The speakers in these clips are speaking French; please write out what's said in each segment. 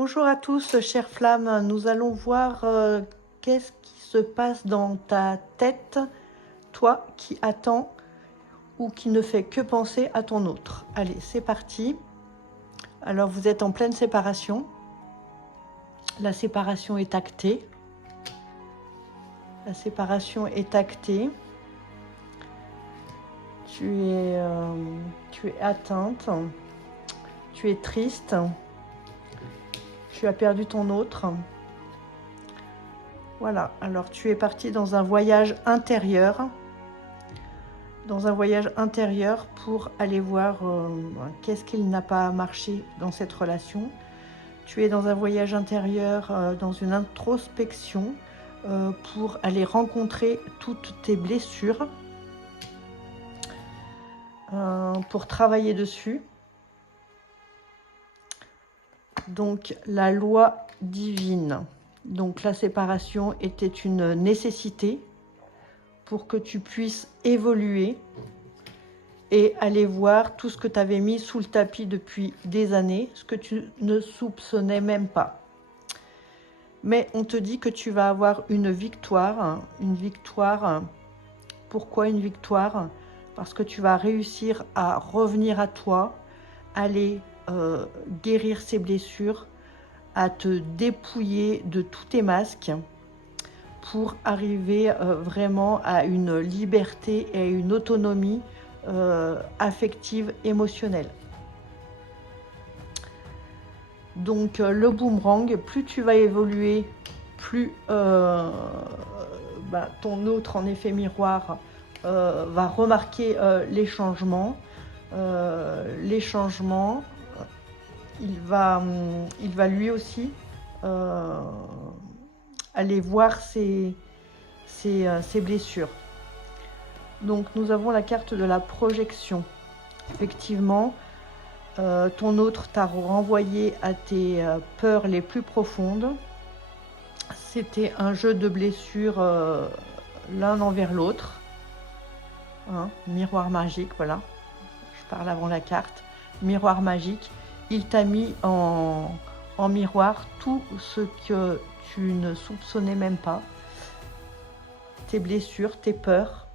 Bonjour à tous, chères flammes. Nous allons voir qu'est-ce qui se passe dans ta tête, toi qui attends ou qui ne fait que penser à ton autre. Allez, c'est parti. Alors, vous êtes en pleine séparation. La séparation est actée. La séparation est actée. Tu es atteinte. Tu es triste. Tu as perdu ton autre. Voilà, alors tu es parti dans un voyage intérieur. Pour aller voir qu'est-ce qu'il n'a pas marché dans cette relation. Tu es dans un voyage intérieur, dans une introspection pour aller rencontrer toutes tes blessures, pour travailler dessus. Donc la loi divine. Donc la séparation était une nécessité pour que tu puisses évoluer et aller voir tout ce que tu avais mis sous le tapis depuis des années, ce que tu ne soupçonnais même pas. Mais on te dit que tu vas avoir une victoire. Une victoire. Pourquoi une victoire? Parce que tu vas réussir à revenir à toi, aller guérir ces blessures, à te dépouiller de tous tes masques pour arriver vraiment à une liberté et à une autonomie affective, émotionnelle. Donc le boomerang, plus tu vas évoluer, plus ton autre en effet miroir va remarquer les changements. Il va lui aussi aller voir ses blessures. Donc nous avons la carte de la projection. Effectivement, ton autre t'a renvoyé à tes peurs les plus profondes. C'était un jeu de blessures l'un envers l'autre. Miroir magique, voilà. Je parle avant la carte. Miroir magique. Il t'a mis en miroir tout ce que tu ne soupçonnais même pas. Tes blessures, tes peurs.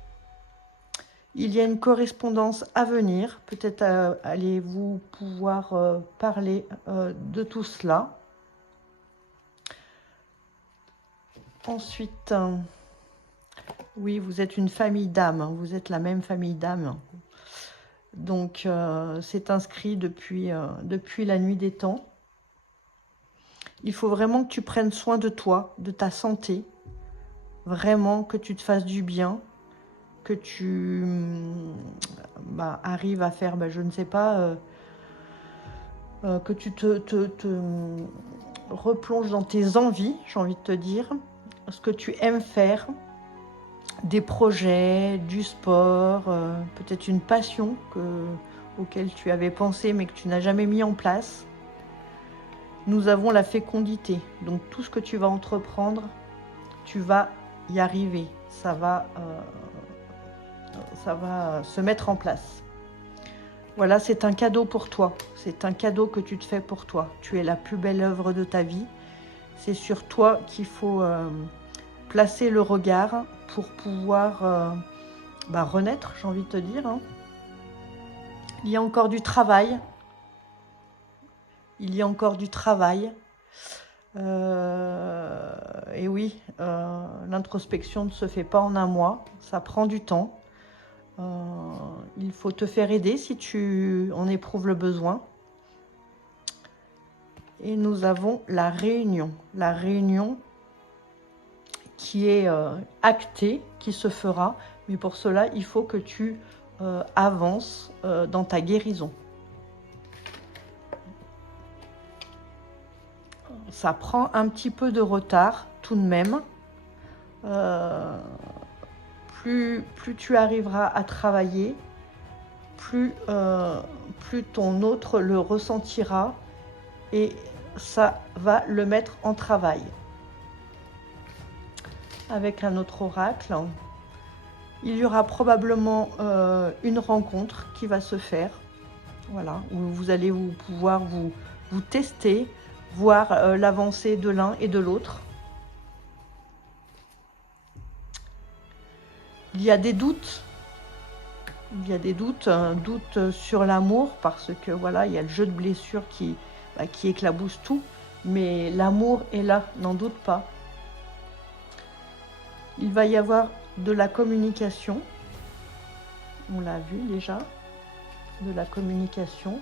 Il y a une correspondance à venir. Peut-être allez-vous pouvoir parler de tout cela. Ensuite, oui, vous êtes une famille d'âmes. Vous êtes la même famille d'âmes. Donc, c'est inscrit depuis la nuit des temps. Il faut vraiment que tu prennes soin de toi, de ta santé. Vraiment que tu te fasses du bien. Que tu arrives à faire, je ne sais pas, que tu te replonges dans tes envies, j'ai envie de te dire, ce que tu aimes faire, des projets, du sport, peut-être une passion auquel tu avais pensé mais que tu n'as jamais mis en place. Nous avons la fécondité, donc tout ce que tu vas entreprendre, tu vas y arriver, ça va se mettre en place. Voilà, c'est un cadeau pour toi. C'est un cadeau que tu te fais pour toi. Tu es la plus belle œuvre de ta vie. C'est sur toi qu'il faut placer le regard pour pouvoir renaître, j'ai envie de te dire. Il y a encore du travail. Il y a encore du travail. Et oui, l'introspection ne se fait pas en un mois. Ça prend du temps. Il faut te faire aider si tu en éprouves le besoin. Et nous avons la réunion. La réunion qui est actée, qui se fera. Mais pour cela, il faut que tu avances dans ta guérison. Ça prend un petit peu de retard tout de même. Plus tu arriveras à travailler, plus ton autre le ressentira et ça va le mettre en travail. Avec un autre oracle, il y aura probablement une rencontre qui va se faire, voilà, où vous allez pouvoir vous tester, voir l'avancée de l'un et de l'autre. Il y a des doutes. Il y a des doutes, un doute sur l'amour, parce que voilà, il y a le jeu de blessure qui éclabousse tout. Mais l'amour est là, n'en doute pas. Il va y avoir de la communication. On l'a vu déjà. De la communication.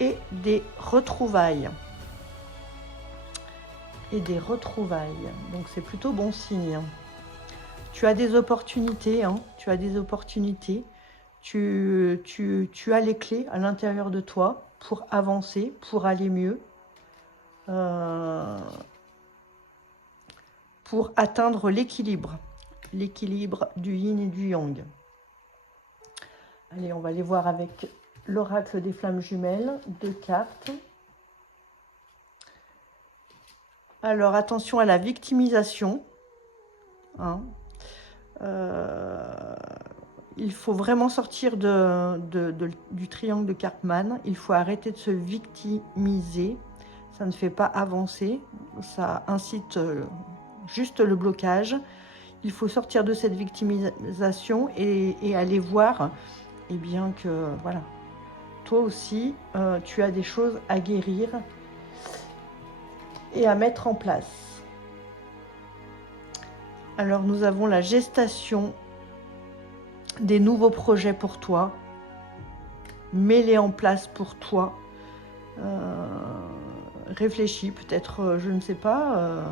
Et des retrouvailles. Et des retrouvailles. Donc c'est plutôt bon signe. Tu as des opportunités, hein, tu as des opportunités. Tu as les clés à l'intérieur de toi pour avancer, pour aller mieux. Pour atteindre l'équilibre du yin et du yang. Allez, on va aller voir avec l'oracle des flammes jumelles, 2 cartes. Alors, attention à la victimisation. Hein. Il faut vraiment sortir du triangle de Karpman. Il faut arrêter de se victimiser. Ça ne fait pas avancer. Ça incite juste le blocage. Il faut sortir de cette victimisation et aller voir eh bien que voilà, toi aussi tu as des choses à guérir et à mettre en place. Alors nous avons la gestation des nouveaux projets pour toi. Mets-les en place pour toi. Réfléchis peut-être, je ne sais pas.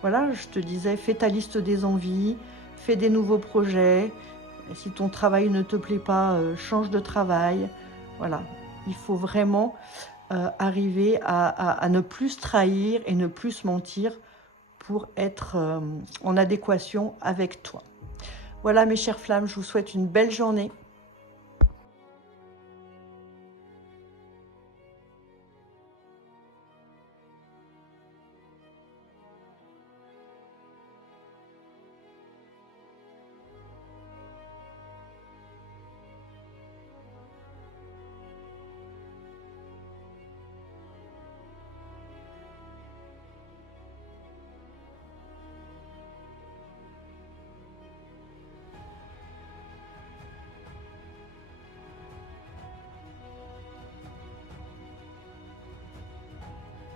Voilà, je te disais, fais ta liste des envies, fais des nouveaux projets. Si ton travail ne te plaît pas, change de travail. Voilà, il faut vraiment arriver à ne plus se trahir et ne plus se mentir pour être en adéquation avec toi. Voilà mes chères flammes, je vous souhaite une belle journée.